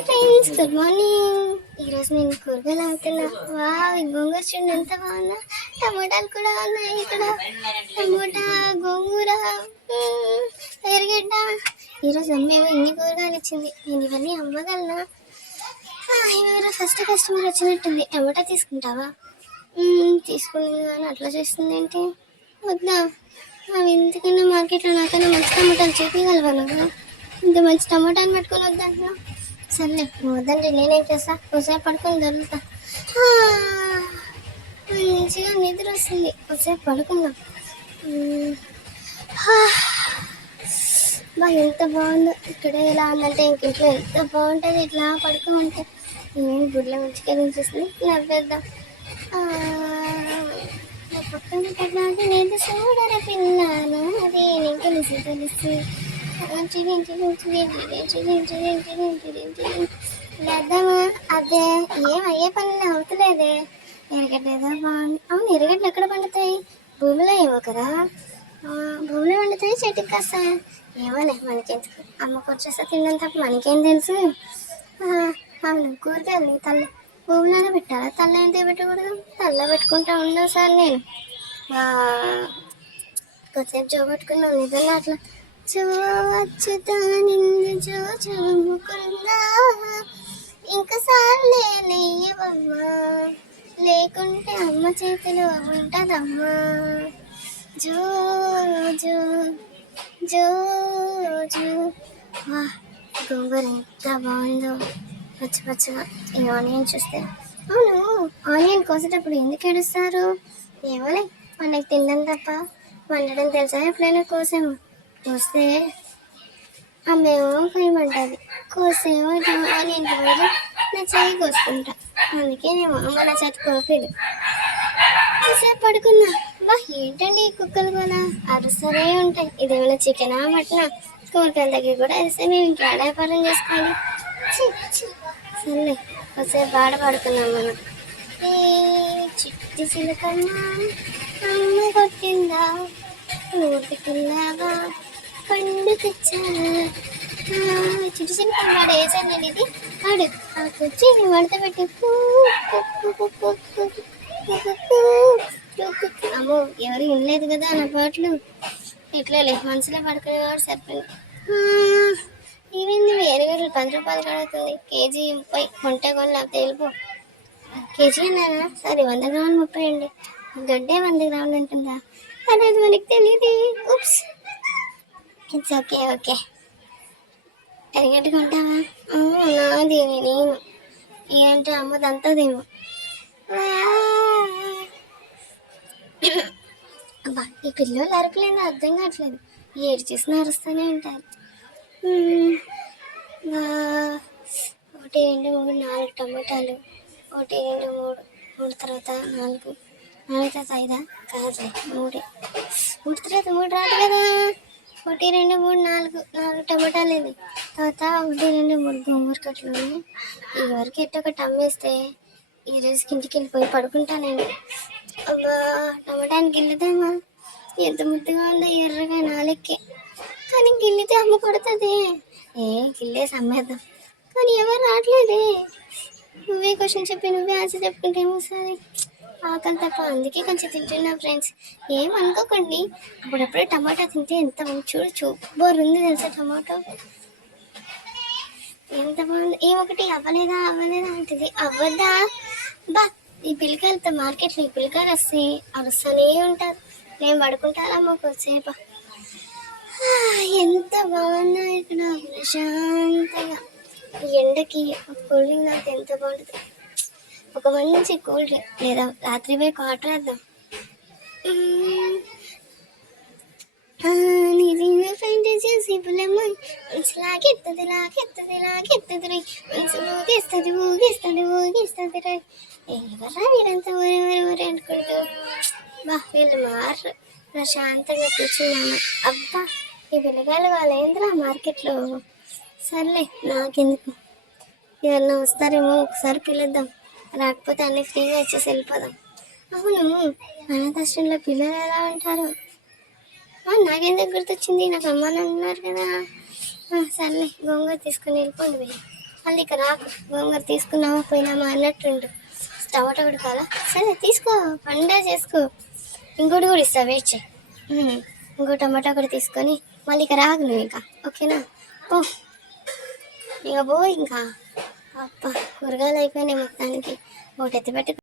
Hi friends good morning ఈరోజు నేను కూరగాయలు అవుతున్నా వా గోంగూర చూడండి ఎంత బాగుందా. టమాటాలు కూడా ఉన్నాయి ఇక్కడ. టమోటా గోంగూర ఎరగడ్డ ఈరోజు అమ్మేమో ఇన్ని కూరగాయలు ఇచ్చింది. నేను ఇవన్నీ అమ్మగలనా? ఈరోజు ఫస్ట్ కస్టమర్ వచ్చినట్టుంది. టమాటా తీసుకుంటావా? తీసుకుని కానీ అట్లా చేస్తుంది ఏంటి? వద్దా? అవి ఎందుకన్నా మార్కెట్లో నాకన్నా మంచి టమాటాలు చూపించగలవా నువ్వు? ఇంత మంచి టమాటాలు పట్టుకొని వద్దంటున్నావు. సర్లే వద్దండి నేనేం చేస్తా? ఒకసారి పడుకుని దొరుకుతా. మంచిగా నిద్ర వస్తుంది. ఒకసారి పడుకుందాం. బా ఎంత బాగుందో. ఇక్కడ ఎలా ఉందంటే ఇంక ఇంట్లో ఎంత బాగుంటుంది. ఇట్లా పడుకోమంటే. నేను గుడ్ల మంచిగా చూస్తుంది నవ్వేద్దాం. పక్కన పడ్డా అంటే నేను చూడరా పిల్లాను అదే నేను తెలుసు తెలుస్తుంది. లేద్దామా అదే ఏం అయ్యే పనులు అవుతలేదే ఎరగడ్డ ఏదో బాగుంది అవును ఎరగడ్డలు ఎక్కడ పండుతాయి భూమిలో ఏమో కదా భూమిలో పండుతాయి చెట్టుకి కాస్త ఏమోలే మనకెందుకు అమ్మకు వచ్చేస్తే తిన్నాం తప్ప మనకేం తెలుసు అవును కూరగాయలు తల్లి భూమిలోనే పెట్టాలా తల్ల ఏంటి పెట్టకూడదు తల్ల పెట్టుకుంటా ఉండవు సార్ నేను కొద్దిసేపు జో నిజంగా అట్లా జో నిన్ను జో చదువుకుందా ఇంకా లేయవమ్మా లేకుంటే అమ్మ చేతిలో ఉంటదమ్మా. జో జో జో జో. వా గోంగూర ఎంత బాగుందో. పచ్చ పచ్చగా. ఈ ఆనియన్ చూస్తే. అవును ఆనియన్ కోసేటప్పుడు ఎందుకు ఏడుస్తారు? ఏమోలే మనకి తినడం తప్ప. వండడం తెలుసా ఎప్పుడైనా కోసాము? కోస్తే అమ్మేమో కొయ్యమంటుంది కోసేమో అని ఇంటి నా చెయ్యి కోసుకుంటా. అందుకే నేను అమ్మ నా చేతి కోపిడు కాసేపు పడుకున్నా. వా ఏంటండి ఈ కుక్కలు కూడా? అరుస్తూనే ఉంటాయి. ఇదేమైనా చికెనా మటనా? కూరగాయల దగ్గర కూడా అరిస్తే మేము ఇంకా వ్యాపారం చేసుకోండి సర్లే కాసేపు బాడ పడుకున్నాం మనం. ఏ చిట్టి చిలకన్నా అమ్మ కొట్టిందా? ఊపికిల్లాగా పండుగచ్చా చిన్న వాడు వేసానండి ఇది వాడు ఆ కుర్చీ మడత పెట్టి అమ్మో ఎవరు వినలేదు కదా నా పాటలు ఎట్లాలే మనసులో పడుకునేవాడు సరిపోయింది ఇవేంది వేరే వేరే పది రూపాయలు కడుగుతుంది కేజీ ముప్పై కొంటే కొన్ని నాకు తెలుపు కేజీ అన్నానా సరే వంద గ్రాములు ముప్పై అండి గడ్డే వంద గ్రాములు ఉంటుందా అదే మనకి తెలియదు oops it's okay okay Erragadda కొంటావా నాది నేను. ఏంటో అమ్మదంతా దేమో అబ్బా ఈ పిల్లలు అరపలేదు అర్థం కావట్లేదు. ఏడు చేసిన అరుస్తూనే ఉంటారు. ఒకటి రెండు మూడు నాలుగు టమాటాలు. ఒకటి రెండు మూడు. మూడు తర్వాత నాలుగు. నాలుగు తర్వాత ఐదా? కాదులే మూడే. మూడు తర్వాత మూడు రాదు కదా. ఒకటి రెండు మూడు నాలుగు నాలుగు టమాటాలు ఇది తర్వాత ఒకటి రెండు మూడు గోంగూర కట్లు ఉన్నాయి ఈ వరకు ఒకటి అమ్మేస్తే ఈ రోజు ఇంటికి వెళ్ళిపోయి పడుకుంటా నేను. అబ్బా టమాటానికి గిల్లుదామా ఎంత ముద్దుగా ఉందో ఎర్రగా నాలెక్కే కానీ గిల్లితే అమ్మ కొడుతుంది. ఏ గిల్లేసి అమ్మేద్దాం కానీ ఎవరు రావట్లేదే. నువ్వే క్వశ్చన్ చెప్పి నువ్వే ఆన్సర్ చెప్పుకుంటే సరే ఆకలి తప్ప అందుకే కొంచెం తింటున్నా ఫ్రెండ్స్ ఏం అనుకోకండి. అప్పుడప్పుడు టమాటా తింటే ఎంత బాగుంది చూడు సూపర్ ఉంది తెలుసా టమాటో? ఎంత బాగుంది. ఏ ఒకటి అవ్వలేదా అవ్వలేదా అంటది. అవ్వద్దా బా ఈ పిల్లకాయలతో మార్కెట్లో ఈ పిల్లకాయలు వస్తే అరుస్తూనే ఉంటారు. నేను పడుకుంటారా కొద్దిసేపు? ఎంత బాగున్నా ఇక్కడ. ప్రశాంతంగా. ఎండకి కూలింగ్ నాకు ఎంత బాగుంటుంది. ఒక మంచి కూల్ డ్రింక్ లేదా రాత్రి పోయి వాటర్ వేద్దాం. మ్మ్. ఆ, నిజంగా ఫైంటేజీ సిబ్బులమ్మ మనసు లాగెత్తది లాగెత్తది లాగెత్తది రై. మనసు ఊగేస్తుంది ఊగేస్తుంది ఊగేస్తుంది రై. ఎవరా వీరంతా ఊరే ఊరే ఊరే అనుకుంటూ? బా వీళ్ళు మారు ప్రశాంతంగా కూర్చున్నాను అబ్బా ఈ పిల్లగాళ్ళు వాళ్ళేంద్రా మార్కెట్లో? సర్లే నాకెందుకు? ఎవరన్నా వస్తారేమో ఒకసారి పిలుద్దాం. రాకపోతే అన్ని ఫ్రీగా ఇచ్చేసి వెళ్ళిపోదాం. అవును అనాథాశ్రంలో పిల్లలు ఎలా ఉంటారు? నాకెందుకు గుర్తొచ్చింది? నాకు అమ్మ ఉన్నారు కదా. సర్లే గోంగూర తీసుకుని వెళ్ళిపోండి మీరు. మళ్ళీ ఇక రాకు గోంగూర తీసుకున్నామా పోయినామా అన్నట్టుండు. స్టవ్ కూడా కావాలా? సరే తీసుకో పండా చేసుకో. ఇంకోటి కూడా ఇస్తా వెయిట్ చేయి. ఇంకో టమాటా కూడా తీసుకొని మళ్ళీ ఇక రాగు నువ్వు ఇంకా. ఓకేనా? ఓ ఇంకా పో ఇంకా. అప్ప కూరగాయలు అయిపోయినాయి మొత్తానికి. ఒకటి ఎత్తిపెట్టి